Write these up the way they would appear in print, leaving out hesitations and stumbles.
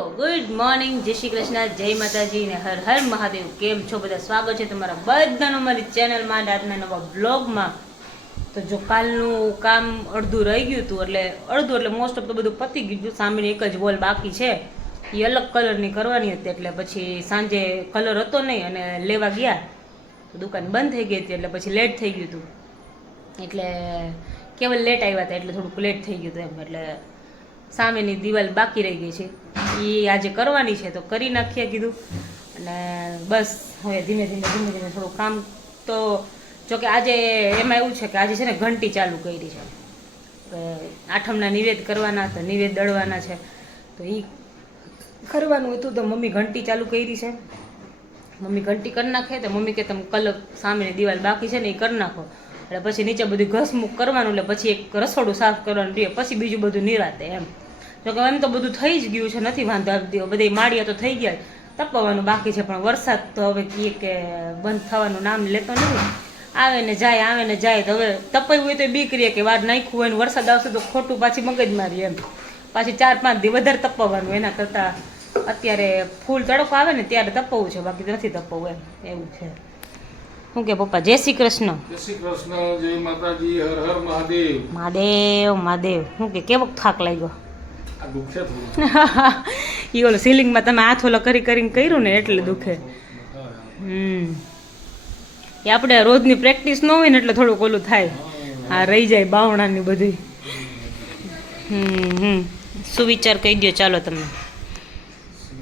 Good morning, જય શ્રી કૃષ્ણ, જય માતાજી ને હર હર મહાદેવ. કેમ છો બધા? સ્વાગત છે તમારા બધાનું અમારી ચેનલમાં, આજના નવા બ્લોગમાં. તો જો કાલનું કામ અડધું રહી ગયું હતું, એટલે મોસ્ટ ઓફ તો બધું પતી ગયું હતું. સામેની એક જ વોલ બાકી છે, એ અલગ કલરની કરવાની હતી. એટલે પછી સાંજે કલર હતો નહીં અને લેવા ગયા તો દુકાન બંધ થઈ ગઈ હતી, એટલે પછી લેટ થઈ ગયું હતું. એટલે કેવલ લેટ આવ્યા હતા એટલે થોડુંક લેટ થઈ ગયું હતું એમ. એટલે સામેની દિવાલ બાકી રહી ગઈ છે, એ આજે કરવાની છે તો કરી નાખીએ કીધું. અને બસ હવે ધીમે ધીમે થોડું કામ. તો જોકે આજે એમાં એવું છે કે આજે છે ને ઘંટી ચાલુ કરી છે. આઠમના નિવેદ કરવાના હતા, નિવેદ દળવાના છે, તો એ કરવાનું હતું. તો મમ્મી ઘંટી ચાલુ કરી છે. મમ્મી ઘંટી કરી નાખે તો મમ્મી કે તમે કલર સામેની દિવાલ બાકી છે ને એ કરી નાખો, એટલે પછી નીચે બધું ઘસમૂક કરવાનું, એટલે પછી એક રસોડું સાફ કરવાનું રહે, પછી બીજું બધું નિરાતે એમ. જોકે એમ તો બધું થઈ જ ગયું છે, નથી વાંધો આવી. બધી માળિયા તો થઈ ગયા, તપવાનું બાકી છે. પણ વરસાદ તો હવે કહે કે બંધ થવાનું નામ લેતો નથી, આવે ને જાય. તો હવે તપાયું હોય તો બીક રહે કે વાર નાખ્યું હોય ને વરસાદ આવશે તો ખોટું પાછી મગજ મારી એમ. પાછી 4-5 દી વધારે તપવાનું, એના કરતાં અત્યારે ફૂલ તડકો આવે ને ત્યારે તપવું છે, બાકી તો નથી તપવું એમ. એવું છે. શું કે પપ્પા? જય શ્રી કૃષ્ણ. જય શ્રી કૃષ્ણ, જય માતાજી, હર હર મહાદેવ. મહાદેવ. શું કે કેવો થાક લાગ્યો? આ દુખે થોડું. ઈ ઓલો સીલિંગમાં તમે હાથ ઓલો કરીને કર્યું ને એટલે દુખે. એ આપણે રોજની પ્રેક્ટિસ ન હોય ને એટલે થોડુંક ઓલું થાય. હા, રહી જાય બાવણાની બધી. શું વિચાર કહી દો ચાલો તમે.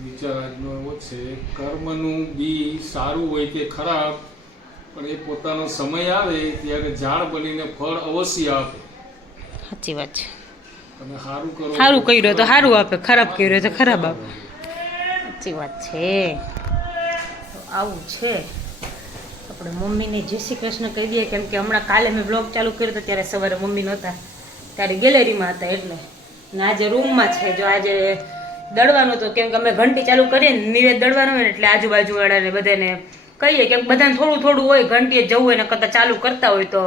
વિચાર આજનો એવો છે, કર્મનું બી સારું હોય કે ખરાબ, પણ એ પોતાનો સમય આવે ત્યારે ઝાડ બનીને ફળ અવશ્ય આપે. સાચી વાત છે. તમે સારું કરો, સારું કર્યું તો સારું આપે, ખરાબ કર્યું તો ખરાબ આપે. સાચી વાત છે. તો આવું છે. આપણે મમ્મીને જય શ્રી કૃષ્ણ કહી દઈએ, કેમ કે હમણાં કાલે મેં બ્લોગ ચાલુ કર્યો હતો ત્યારે સવારે મમ્મી નહોતા, ત્યારે ગેલેરીમાં હતા એટલે. ને આજે રૂમમાં છે. જો આજે દળવાનું હતું, કેમ કે અમે ઘંટી ચાલુ કરીએ ને નિવેદ દળવાનું હોય ને એટલે આજુબાજુવાળાને બધાને કહીએ કે બધાને થોડું હોય, ઘંટીએ જવું હોય ને કરતાં ચાલુ કરતા હોય તો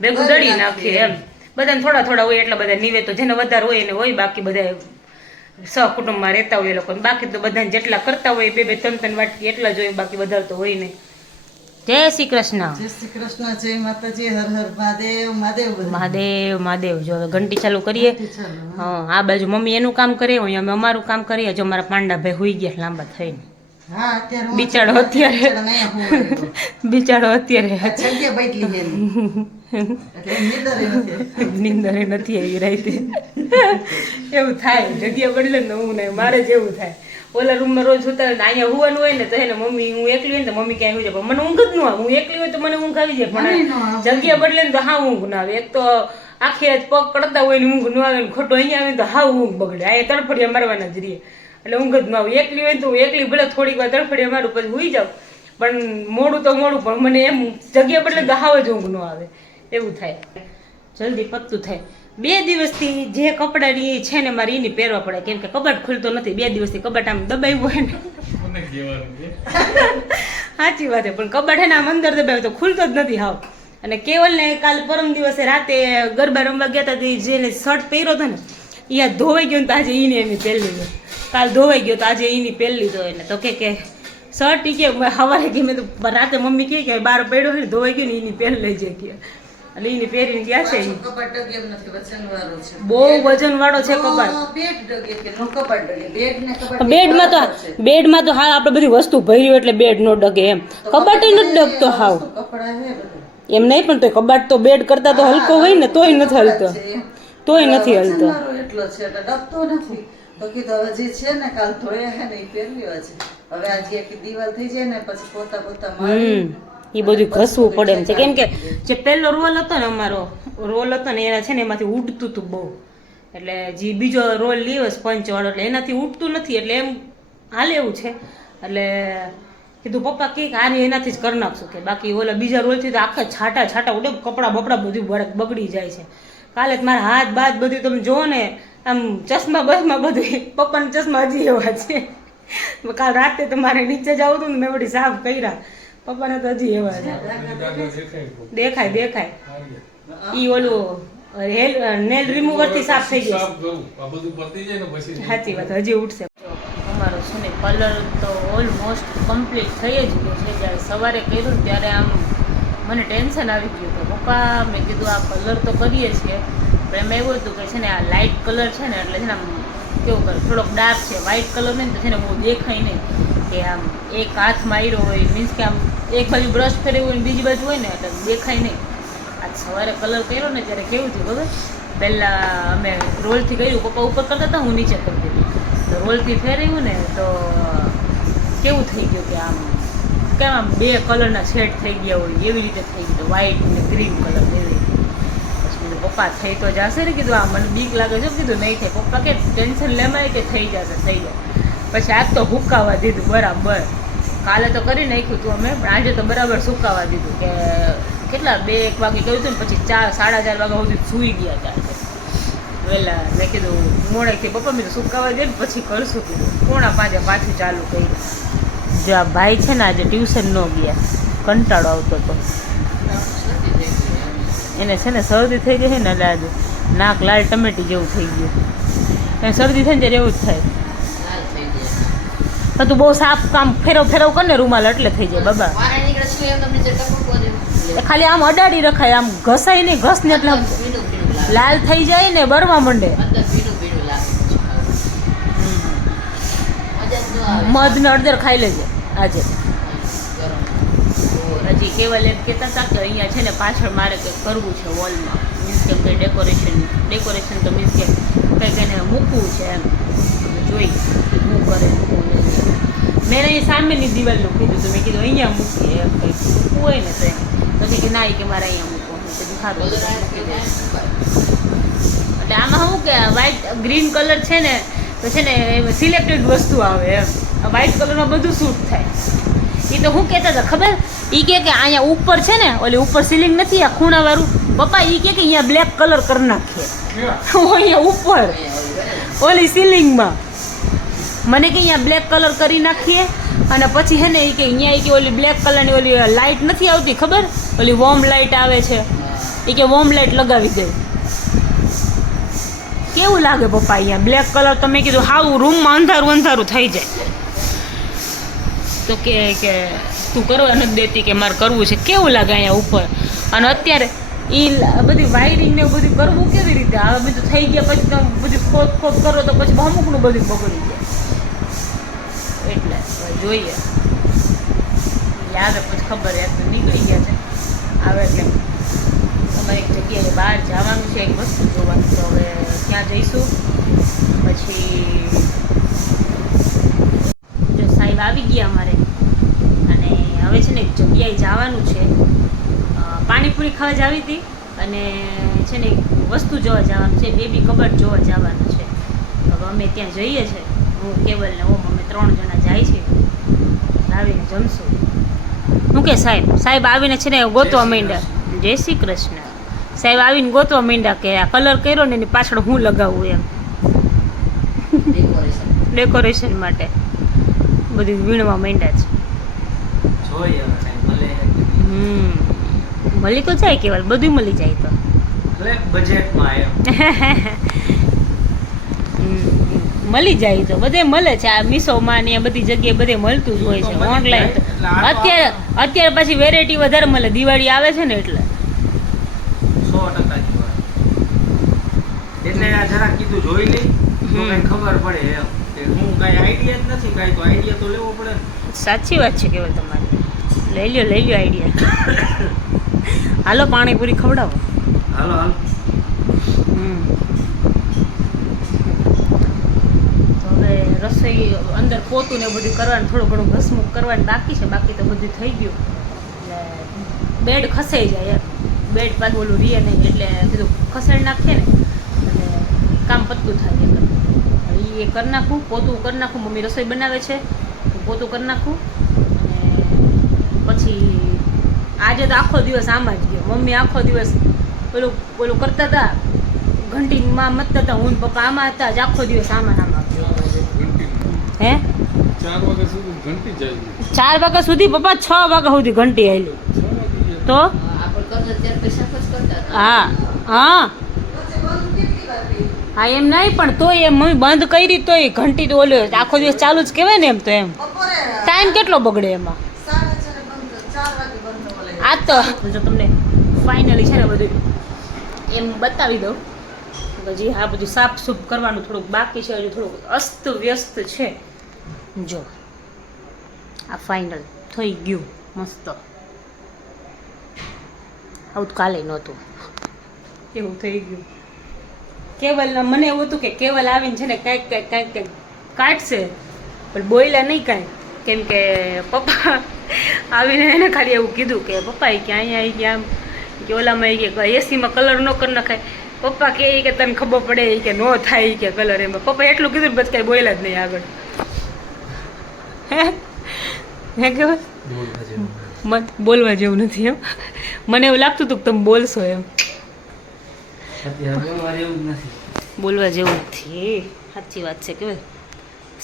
ભેગું દળી નાખીએ એમ. બધાને થોડા હોય એટલે બધા નિવેદ તો જેને વધારે હોય એને હોય, બાકી બધા સહકુટુંબમાં રહેતા હોય એ લોકો. બાકી તો બધાને જેટલા કરતા હોય 2-3 વાટકી એટલા જ હોય, બાકી વધારે તો હોય નહીં. જય શ્રી કૃષ્ણ. જય શ્રી કૃષ્ણ, જય માતાજી, હર હર મહાદેવ. મહાદેવ. જો હવે ઘંટી ચાલુ કરીએ. હા, આ બાજુ મમ્મી એનું કામ કરે, અમે અમારું કામ કરીએ. જો મારા પાંડા ભાઈ હોઈ ગયા લાંબા થઈને. હા, અત્યારે બિચારો અત્યારે નીંદરે નથી આવી રાતે. એવું થાય, જગ્યા બદલે ને હું નહીં, મારે જ એવું થાય. ઓલા રૂમમાં રોજ સુતા હોય, અહીંયા હોવાનું હોય ને તો એને મમ્મી, હું એકલી હોય ને તો મમ્મી ક્યાંય હોય જાય, પણ મને ઊંઘ જ ન આવે. હું એકલી હોય તો મને ઊંઘ આવી જાય, પણ જગ્યા બદલે ને તો હા ઊંઘ ના આવે. એક તો આખી રાત પગ પડતા હોય ને ઊંઘ ન આવે ને ખોટું અહીંયા આવે તો હા ઊંઘ બગડે. અહીંયા તડફડિયા મારવાના જ રહીએ એટલે ઊંઘ જ ન આવે. એકલી હોય તો એકલી ભલે થોડીક વાર તડફડિયા મારું પછી હોઈ જાઉં, પણ મોડું તો મોડું, પણ મને એમ જગ્યા બદલે તો હાવ જ ઊંઘ ન આવે. એવું થાય, જલ્દી પતતું થાય. 2 દિવસથી જે કપડાની છે ને મારે એની પહેરવા પડે, કેમ કે કબાટ ખુલતો નથી. 2 દિવસથી કબાટ આમ દબાવ્યું હોય ને. સાચી વાત છે, પણ કબાટ હે ને આમ અંદર દબાવ્યું તો ખુલતો જ નથી હાવ. અને કેવલને કાલ પરમ દિવસે રાતે ગરબા રમવા ગયા હતા, જેને શર્ટ પહેર્યો હતો ને એ આ ધોવાઈ ગયો ને તો આજે એને એની પહેરી લીધો. કાલ ધોવાઈ ગયો તો આજે એની પહેરી લીધો. એને તો કે શર્ટ કે સવારે કે મેં તો રાતે મમ્મી કહે કે બહાર પડ્યો હોય ને ધોવાઈ ગયો ને એની પહેરી લઈ જાય કે, એટલે એની પહેરીને ગયા છે. બહુ વજન વાળો છે કબાટ. બેડમાં તો હા આપણે બધી વસ્તુ ભરી એટલે બેડ નો ડગે એમ. કબાટ નથી ડગતો હાવ એમ નહીં, પણ તો કબાટ તો બેડ કરતા તો હલકો હોય ને તોય નથી હલતો. એટલો છે એટલે ડગતો નથી. તો કીધું હવે જે છે ને કાલ ધોયા હે ને એ પહેર્યો છે. હવે આજે આખી દિવાલ થઈ જાય ને પછી પોતા મારી એ બધું ઘસવું પડે એમ છે. કેમ કે જે પહેલો રોલ હતો ને અમારો રોલ હતો ને એના છે ને એમાંથી ઉડતું હતું બહુ, એટલે જે બીજો રોલ લીધો સ્પંચ વાળો એટલે એનાથી ઉડતું નથી, એટલે એમ હાલે એવું છે. એટલે કીધું પપ્પા કે આને એનાથી જ કરી નાખશું કે, બાકી ઓલા બીજા રોલથી તો આખા છાટા ઉડે, કપડાં બપડા બધું બગડી જાય છે. કાલે જ મારા હાથ બાદ બધું તમે જુઓ ને આમ ચશ્મા બધું, પપ્પાના ચશ્મા હજી એવા છે. કાલ રાતે તો મારે નીચે જવું હતું ને મેં બધી સાફ કર્યા, પપ્પાને તો હજી એવા છે. દેખાય ઈ ઓલું નેલ રિમૂવર થી સાફ થઈ ગયું. સાચી વાત, હજી ઉઠશે. છે ને કલર તો ઓલમોસ્ટ કમ્પ્લીટ થઈ જ ગયો છે. જ્યારે સવારે કર્યું ને ત્યારે આમ મને ટેન્શન આવી ગયું કે પપ્પા મેં કીધું આ કલર તો કરીએ છીએ પણ એમ એવું હતું કે છે ને આ લાઇટ કલર છે ને એટલે છે ને આમ કેવું કરે થોડોક ડાર્ક છે, વ્હાઇટ કલર નહીં તો છે ને બહુ દેખાય નહીં કે આમ એક હાથ માર્યો હોય મીન્સ કે આમ એક બાજુ બ્રશ ફેરવ્યું હોય ને બીજી બાજુ હોય ને એટલે દેખાય નહીં. આજ સવારે કલર કર્યો ને ત્યારે કેવું થયું ખબર, પહેલાં અમે રોલથી કર્યું, પપ્પા ઉપર કરતા હતા હું નીચે કરતી હતી, તો રોલથી ફેરવ્યું ને તો કેવું થઈ ગયું કે આમ કેમ આમ બે કલરના શેડ થઈ ગયા હોય એવી રીતે થઈ ગયું, વ્હાઇટ ને ગ્રીન કલર એવી રીતે. પછી કીધું પપ્પા થઈ તો જશે ને, કીધું આ મને બીક લાગે છે, કીધું નહીં થાય. પપ્પા કે ટેન્શન લેવાય કે થઈ જશે થઈ જાય. પછી આજ તો હુકાવા દીધું બરાબર, કાલે તો કરી નાખ્યું હતું અમે પણ આજે તો બરાબર સુકાવા દીધું કે કેટલા 2-1 વાગે કર્યું હતું ને પછી 4-4:30 વાગ્યા સુધી સૂઈ ગયા હતા વહેલા. મેં કીધું મોડેકથી પપ્પા મેં તો સુકાવા દે ને પછી કરશું કીધું. 4:45 પાછું ચાલુ કર્યું. જો આ ભાઈ છે ને આજે ટ્યુશન ન ગયા, કંટાળો આવતો હતો એને, છે ને શરદી થઈ ગઈ છે ને એટલે આજે નાક લાલ ટમેટી જેવું થઈ ગયું. એને શરદી થાય ને ત્યારે એવું જ થાય. તો તું બહુ સાફ કામ ફેરવ કર ને રૂમાલ એટલે થઈ જાય બાબા. ખાલી આમ અડાડી રખાય, આમ ઘસાય નહીં, ઘસ ને એટલે લાલ થઈ જાય ને બરવા માંડે. મધ ને અડદર ખાઈ લેજે આજે. હજી કેવલ એમ કહેતા હતા કે અહીંયા છે ને પાછળ મારે કંઈક કરવું છે વોલમાં, મીન્સ કે કંઈ ડેકોરેશન તો મીન્સ કે કંઈક એને મૂકવું છે એમ, જોઈ હું કરે મૂકવું નહીં. મેં અહીં સામેની દિવાલનું કીધું તો મેં કીધું અહીંયા મૂકીએ એમ કંઈક મૂકવું હોય ને તો એમ તો કે ના કે મારે અહીંયા મૂકવું. કીધું સારું મૂકી દે. એટલે આમાં શું કે વ્હાઇટ ગ્રીન કલર છે ને તો છે ને સિલેક્ટેડ વસ્તુ આવે એમ, વ્હાઇટ કલરમાં બધું શૂટ થાય. એ તો શું કહેતા હતા ખબર, એ કે અહીંયા ઉપર છે ને ઓલી ઉપર સીલિંગ નથી આ ખૂણાવાળું, પપ્પા એ કે અહીંયા બ્લેક કલર કરી નાખીએ અહીંયા ઉપર ઓલી સીલિંગમાં. મને કે અહીંયા બ્લેક કલર કરી નાખીએ અને પછી છે ને એ કે અહીંયા કે ઓલી બ્લેક કલરની ઓલી લાઇટ નથી આવતી ખબર, ઓલી વોર્મ લાઇટ આવે છે, એ કે વોર્મ લાઇટ લગાવી દે. કેવું લાગે પપ્પા અહીંયા બ્લેક કલર? તો મેં કીધું હાવ રૂમમાં અંધારું થઈ જાય. તો કે તું કરવા નથી દેતી કે મારે કરવું છે. કેવું લાગે અહીંયા ઉપર? અને અત્યારે એ બધી વાયરિંગ ને બધું કરવું કેવી રીતે? હવે બધું થઈ ગયા પછી તમે બધું ખોદ કરો તો પછી અમુકનું બધું બગડી જાય. એટલે જોઈએ આવે પછી ખબર નીકળી ગયા છે આવે એટલે અમારે એક જગ્યાએ બહાર જવાનું છે, એક વસ્તુ જોવાનું છે. હવે ત્યાં જઈશું. પછી જો સાહેબ આવી ગયા અમારે અને હવે છે ને એક જગ્યાએ જવાનું છે, પાણીપુરી ખાવા જાવી હતી અને છે ને એક વસ્તુ જોવા જવાનું છે, બેબી કબડ જોવા જવાનું છે. હવે અમે ત્યાં જઈએ છીએ, હું કેવલ ને ઓમ અમે 3 જણા જાય છે. આવીને જમશું. શું કે સાહેબ આવીને છે ને ગોતવા માંડ્યા. જય શ્રી કૃષ્ણ. સાહેબ આવીને ગોતવા માંડ્યા કે આ કલર કર્યો ને એની પાછળ હું લગાવું એમ ડેકોરેશન માટે બધું વીણવા માંડ્યા છે. મળી તો જાય કેવલ, બધું મળી જાય તો મળી જાય તો બધે મળે છે. આ મીશોમાં ને બધી જગ્યાએ બધે મળતું જ હોય છે ઓનલાઈન. અત્યારે પછી વેરાયટી વધારે મળે, દિવાળી આવે છે ને એટલે. 100% એટલે આ જરા કીધું જોઈ લઈ તો કઈ ખબર પડે એમ કે હું કઈ આઈડિયા જ નથી, કઈ તો આઈડિયા તો લેવો પડે. સાચી વાત છે કેવલ તમારી. લઈ લ્યો આઈડિયા. હાલો પાણીપુરી ખવડાવો. હાલો તો હવે રસોઈ અંદર પોતું ને બધું કરવાનું, થોડું ઘણું ઘસમુખ કરવાનું બાકી છે, બાકી તો બધું થઈ ગયું. એટલે બેડ ખસાઈ જાય એમ, બેડ પાછું ઓલું રીએ નહીં એટલે કીધું ખસેડ નાખીએ ને એટલે કામ પતલું થાય. એટલે એ કરી નાખું, પોતું કરી નાખું. મમ્મી રસોઈ બનાવે છે, પોતું કરી નાખું. અને પછી આજે તો આખો દિવસ આમાં જ ગયો. મમ્મી આખો દિવસ પેલું કરતા હતા, ઘંટીમાં મતતા હતા, હું પપ્પા આમાં હતા જ આખો દિવસ આમાં હે 4 વાગ્યા સુધી ઘંટી જાય. 4 વાગ્યા સુધી પપ્પા 6 વાગ્યા સુધી ઘંટી આવેલી તો હા હા એમ નહીં પણ તોય એમ મમ્મી બંધ કરી તોય ઘંટી તો ઓલો આખો દિવસ ચાલુ જ કહેવાય ને એમ તો એમ બપોરે ટાઈમ કેટલો બગડે એમાં 4:30 બંધ 4 વાગે બંધ ઓલે આ તો જો તમને ફાઇનલી છે ને બધું એમ બતાવી દઉં હજી આ બધું સાફ સૂફ કરવાનું થોડુંક બાકી છે હજુ થોડુંક અસ્ત વ્યસ્ત છે જો આ ફાઇનલ થઈ ગયું મસ્ત આવું તો કાલે નહોતું એવું થઈ ગયું કેવલ મને એવું હતું કે કેવલ આવીને છે ને કાંઈક કાઢશે પણ બોયલા નહીં કાંઈ કેમ કે પપ્પા આવીને એને ખાલી એવું કીધું કે પપ્પા એ કે અહીંયા આવી ગયા કે ઓલામાં કે એસીમાં કલર ન કરી નખાય પપ્પા કહે કે તને ખબર પડે કે ન થાય કે કલર એમાં પપ્પા એટલું કીધું બસ કાંઈ બોયલા જ નહીં આગળ હે કેવલ બોલવા જેવું નથી એમ મને એવું લાગતું હતું કે તમે બોલશો એમ બોલવા જેવું નથી સાચી વાત છે કે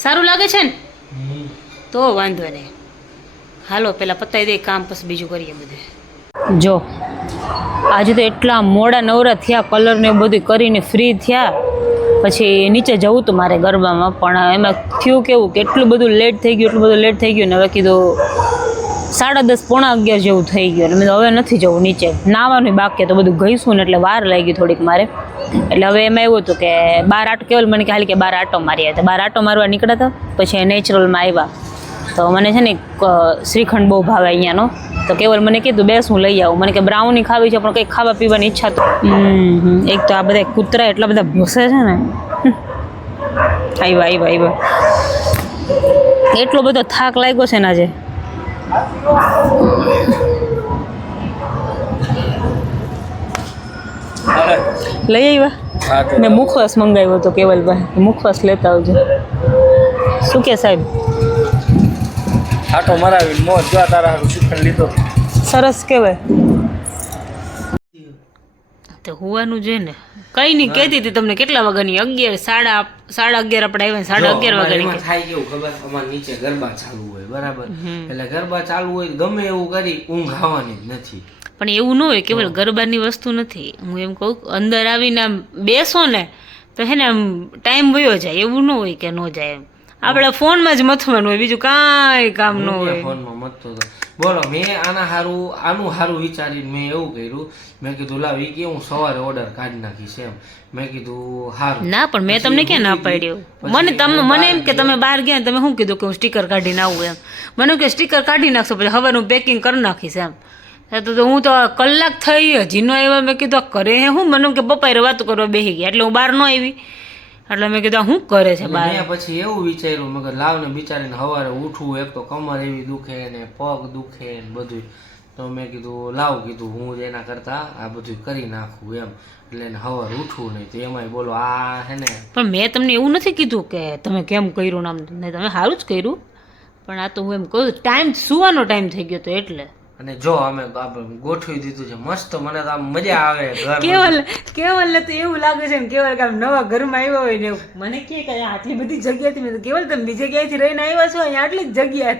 સારું લાગે છે ને તો વાંધો નહીં હાલો પેલા પતાવી દે કામ પછી બીજું કરીએ બધે જો આજે તો એટલા મોડા નવરા થયા કલર ને બધું કરીને ફ્રી થયા પછી નીચે જવું હતું મારે ગરબામાં પણ એમાં થયું કેવું કે એટલું બધું લેટ થઈ ગયું ને હવે કીધું 10:30 પોણા 11 જેવું થઈ ગયું એટલે મેં હવે નથી જવું નીચે નાવાનું બાકી તો બધું ગઈશું ને એટલે વાર લાગી થોડીક મારે એટલે હવે એમાં એવું હતું કે 12 આટો કેવલ મને કે હાલી કે 12 આટો મારી આવ્યા 12 આટો મારવા નીકળ્યા હતા પછી નેચરલમાં આવ્યા તો મને છે ને શ્રીખંડ બહુ ભાવે અહીંયાનો તો કેવલ મને કીધું બેસ હું લઈ આવું મને કે બ્રાઉની ખાવી છે પણ કંઈક ખાવા પીવાની ઈચ્છા તો એક તો આ બધા કૂતરા એટલા બધા ભૂસે છે ને આવ્યા એટલો બધો થાક લાગ્યો છે ને આજે લઈ આવ્યા મેં મુખવાસ મંગાવ્યો હતો કેવલભાઈ મુખવાસ લેતા આવજો શું કે સાહેબ આટો મરાવી મોજ જો તારા શ્રીખંડ લીધો સરસ કહેવાય તો હોવાનું છે ને કઈ નહીં કહેતી હતી તમને કેટલા વાગ્યાની 11 સાડા 11 આપણે આવ્યા 11:30 વાગ્યાની થાય કેવું ખબર અમારે નીચે ગરબા ચાલુ હોય બરાબર એટલે ગરબા ચાલુ હોય ગમે એવું કરી ઊંઘ આવવાની જ નથી પણ એવું ન હોય કેવલ ગરબાની વસ્તુ નથી હું એમ કહું અંદર આવીને આમ બેસો ને તો હે ને આમ ટાઈમ વયો જાય એવું ન હોય કે ન જાય એમ આપણે ફોનમાં જ મથવાનું હોય બીજું કાંઈ કામ ન હોય ફોનમાં મથતો હતો બોલો મેં આનું હારું વિચારીને મેં એવું કર્યું મેં કીધું લાવ ઈ કે હું સવારે ઓર્ડર કાઢી નાખીશ એમ મેં કીધું હારું ના પણ મેં તમને ક્યાં ના પાડ્યું મને એમ કે તમે બહાર ગયા તમે શું કીધું કે હું સ્ટીકર કાઢીને આવું એમ મને કે સ્ટીકર કાઢી નાખશો પછી હવે હું પેકિંગ કરી નાખીશ એમ તો હું તો કલાક થઈ હજી નો આવ્યા મેં કીધું કરે હે હું મને કે પપ્પાએ વાતો કરવા બેસી ગયા એટલે હું બહાર ન આવી એટલે મેં કીધું શું કરે છે બહાર મેં પછી એવું વિચાર્યું મેં કે લાવ ને બિચારીને સવારે ઉઠવું એક તો કમર એવી દુખે ને પગ દુખે ને બધું તો મેં કીધું લાવ કીધું હું જ એના કરતા આ બધું કરી નાખું એમ એટલે એને સવારે ઉઠવું નહીં તો એમાંય બોલો આ હે ને પણ મેં તમને એવું નથી કીધું કે તમે કેમ કર્યું નામ નહીં તમે સારું જ કર્યું પણ આ તો હું એમ કહું ટાઈમ સુવાનો ટાઈમ થઈ ગયો તો એટલે અને જો અમે ગોઠવી દીધું છે મસ્ત મને તો આમ મજા આવે કેવલ તો એવું લાગે છે ને કેવલ કે નવા ઘરમાં આવ્યા હોય ને એવું મને કે આટલી બધી જગ્યાથી મેં કેવલ તમે બીજી જગ્યાએથી રહીને આવ્યા છો અહીંયા આટલી જ જગ્યા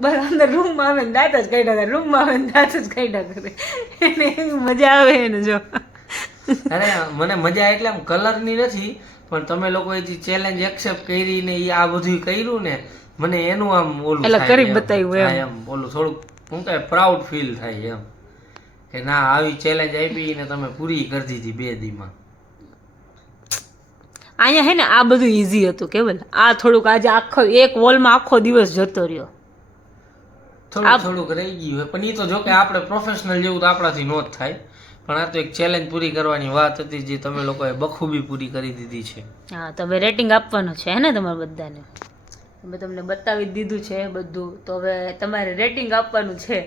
બસ અંદર રૂમમાં આવે ને દાંત જ કાઢ્યા કરે રૂમમાં આવે ને દાંત જ કાઢ્યા કરે એને એવી મજા આવે ને જો અરે મને મજા એટલે આમ કલરની નથી પણ તમે લોકોએ જે ચેલેન્જ એક્સેપ્ટ કરી ને એ આ બધું કર્યું ને મને એનું આમ ઓલું એટલે કરી બતાવ્યું એમ ઓલું થોડુંક હું કઈ પ્રાઉડ ફીલ થાય એમ કે ના આવી ચેલેન્જ આપી ને તમે પૂરી કરી દીધી 2 દીમાં અહીંયા હે ને આ બધું ઈઝી હતું કેવલ આ થોડુંક આજે આખો એક વોલમાં આખો દિવસ જતો રહ્યો થોડુંક રહી ગયું હોય પણ એ તો જો કે આપણે પ્રોફેશનલ જેવું તો આપણાથી નો જ થાય પણ આ તો એક ચેલેન્જ પૂરી કરવાની વાત હતી જે તમે લોકોએ બખૂબી પૂરી કરી દીધી છે હા તો હવે રેટિંગ આપવાનું છે હે ને તમારે બધાને મેં તમને બતાવી દીધું છે બધું તો હવે તમારે રેટિંગ આપવાનું છે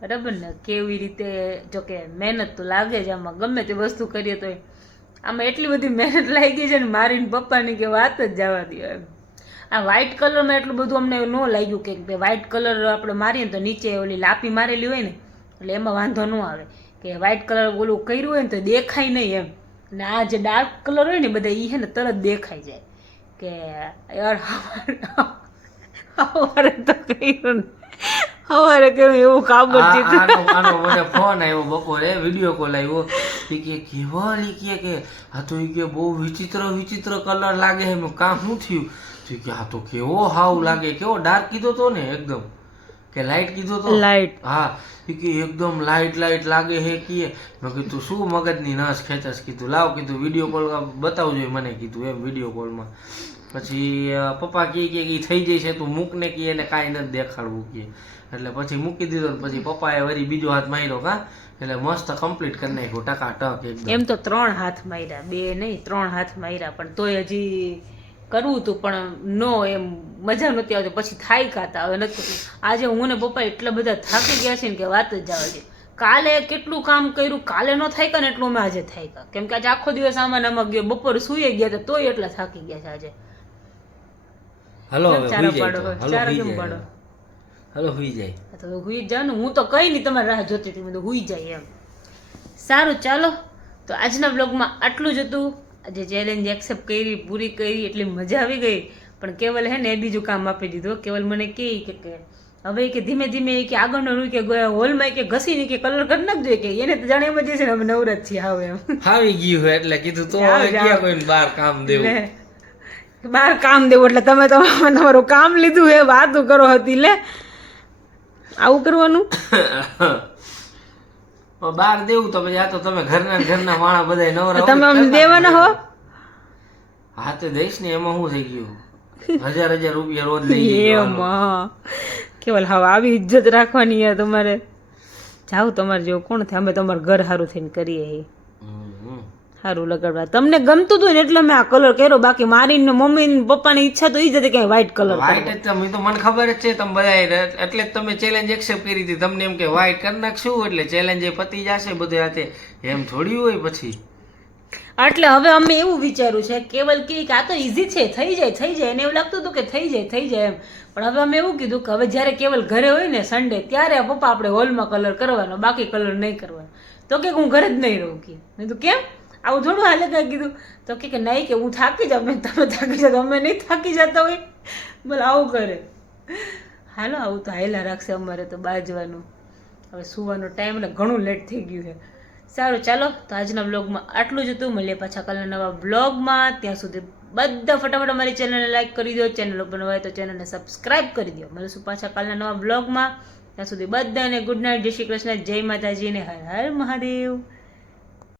બરાબર ને કેવી રીતે જોકે મહેનત તો લાગે જ આમાં ગમે તે વસ્તુ કરીએ તો આમાં એટલી બધી મહેનત લાગી છે ને મારીને પપ્પાની કે વાત જ જવા દો એમ આ વ્હાઇટ કલરમાં એટલું બધું અમને ન લાગ્યું કે વ્હાઇટ કલર આપણે મારીએ તો નીચે ઓલી લાપી મારેલી હોય ને એટલે એમાં વાંધો ન આવે કે વ્હાઇટ કલર ઓલું કર્યું હોય ને તો દેખાય નહીં એમ ને આ જે ડાર્ક કલર હોય ને બધા એ છે ને તરત દેખાઈ જાય કે યાર સવારે તો કર્યું ને સવારે કેવું એવું કાબર ચિત્ર આનો મને ફોન આવ્યો બપોરે વિડીયો કોલ આવ્યો ઈ કે કેવા ઈ કે આ તો ઈ કે બહુ વિચિત્ર કલર લાગે છે મેં કામ શું થયું તો ઈ કે આ તો કેવો હાવ લાગે કેવો ડાર્ક કીધો તો ને એકદમ કે લાઈટ કીધો તો લાઈટ હા ઈ કે એકદમ લાઈટ લાગે હે કે મેં કીધું શું મગજની નસ ખેંચસ કીધું લાવ કીધું વિડીયો કોલ બતાવજો મને કીધું એમ વિડીયો કોલમાં પછી પપ્પા કહે કે ઈ થઈ જશે તું મૂક ને કે એને કાંઈ નથી દેખાડવું કે એટલે પછી મૂકી દીધો ને પછી પપ્પાએ વળી બીજો હાથ માર્યો કા એટલે મસ્ત કમ્પ્લીટ કરી નાખ્યું ટકાટક એકદમ એમ તો 3 હાથ માર્યા 2 નહીં 3 હાથ માર્યા પણ તોય હજી કરવું હતું પણ નો એમ મજા નહોતી આવતી પછી થાઈ કાતા હવે નથી આજે હું ને પપ્પા એટલા બધા થાકી ગયા છે ને કે વાત જ જવા દે કાલે કેટલું કામ કર્યું કાલે ન થાય કે ને એટલું અમે આજે થાય કા કેમ કે આજે આખો દિવસ આમાં ગયો બપોર સુઈ ગયા હતા તોય એટલા થાકી ગયા છે આજે હલો હવે ચારો હુઈ પાડો જાય ચારો કેમ પાડો હલો હુઈ જાય તો હુઈ જાવ ને હું તો કઈ નહીં તમારી રાહ જોતી હતી મેં તો હુઈ જાય એમ સારું ચાલો તો આજના બ્લોગમાં આટલું જ હતું આજે ચેલેન્જ એક્સેપ્ટ કરી પૂરી કરી એટલી મજા આવી ગઈ પણ કેવલ હે ને એ બીજું કામ આપી દીધું કેવલ મને કે હવે કે ધીમે ધીમે કે આગળનો રૂ કે હોલમાં કે ઘસીને કે કલર કરી નાખજો કે એને તો જાણે એમ જ છે ને અમે નવરત છીએ હવે એમ આવી ગયું હોય એટલે કીધું તો હવે ક્યાં કોઈને બહાર કામ દેવું બહાર કામ દેવું એટલે તમે તમારું કામ લીધું હે વાતું કરો હતી લે આવું કરવાનું બહાર દેવું તો પછી આ તો તમે ઘરના માણા બધા નવરા તમે અમને દેવાના હો હા તે દઈશ ને એમાં શું થઈ ગયું 1000 રૂપિયા રોજ લઈ એમાં કેવલ હવે આવી ઇજ્જત રાખવાની યાર તમારે જાવ તમારે જેવું કોણ થાય અમે તમારું ઘર સારું થઈને કરીએ સારું લગાડવા તમને ગમતું હતું ને એટલે મેં આ કલર કર્યો બાકી મારી ને મમ્મી ને પપ્પાની ઈચ્છા તો ઈ જ હતી કે વ્હાઈટ કલર વ્હાઈટ જ તમે તો મને ખબર જ છે તમે બધા એટલે જ તમે ચેલેન્જ એક્સેપ્ટ કરી હતી તમને એમ કે વ્હાઈટ કરી નાખશું એટલે ચેલેન્જ એ પતી જશે બધે હાથે એમ થોડી હોય પછી એટલે હવે અમે એવું વિચાર્યું છે કેવલ કે આ તો ઈઝી છે થઈ જાય એને એવું લાગતું હતું કે થઈ જાય એમ પણ હવે અમે એવું કીધું કે હવે જ્યારે કેવલ ઘરે હોય ને સન્ડે ત્યારે પપ્પા આપણે હોલમાં કલર કરવાનો બાકી કલર નહીં કરવાનો તો કે હું ઘરે જ નહીં રહું કે મેં તો કેમ આવું થોડું હાલે કાંઈ કીધું તો કે નહીં કે હું થાકી જાઉં તમે થાકી જાઓ અમે નહીં થાકી જતા હોય બોલ આવું કરે હાલો આવું તો હાયલા રાખશે અમારે તો બાજવાનું હવે સુવાનો ટાઈમ એટલે ઘણું લેટ થઈ ગયું છે સારું ચાલો તો આજના બ્લોગમાં આટલું જ હતું મળીએ પાછા કાલના નવા બ્લોગમાં ત્યાં સુધી બધા ફટાફટ અમારી ચેનલને લાઈક કરી દો ચેનલ ઉપર નવા હોય તો ચેનલને સબસ્ક્રાઈબ કરી દો મળીશું પાછા કાલના નવા બ્લોગમાં ત્યાં સુધી બધાને ગુડ નાઇટ જય શ્રી કૃષ્ણ જય માતાજી ને હર હર મહાદેવ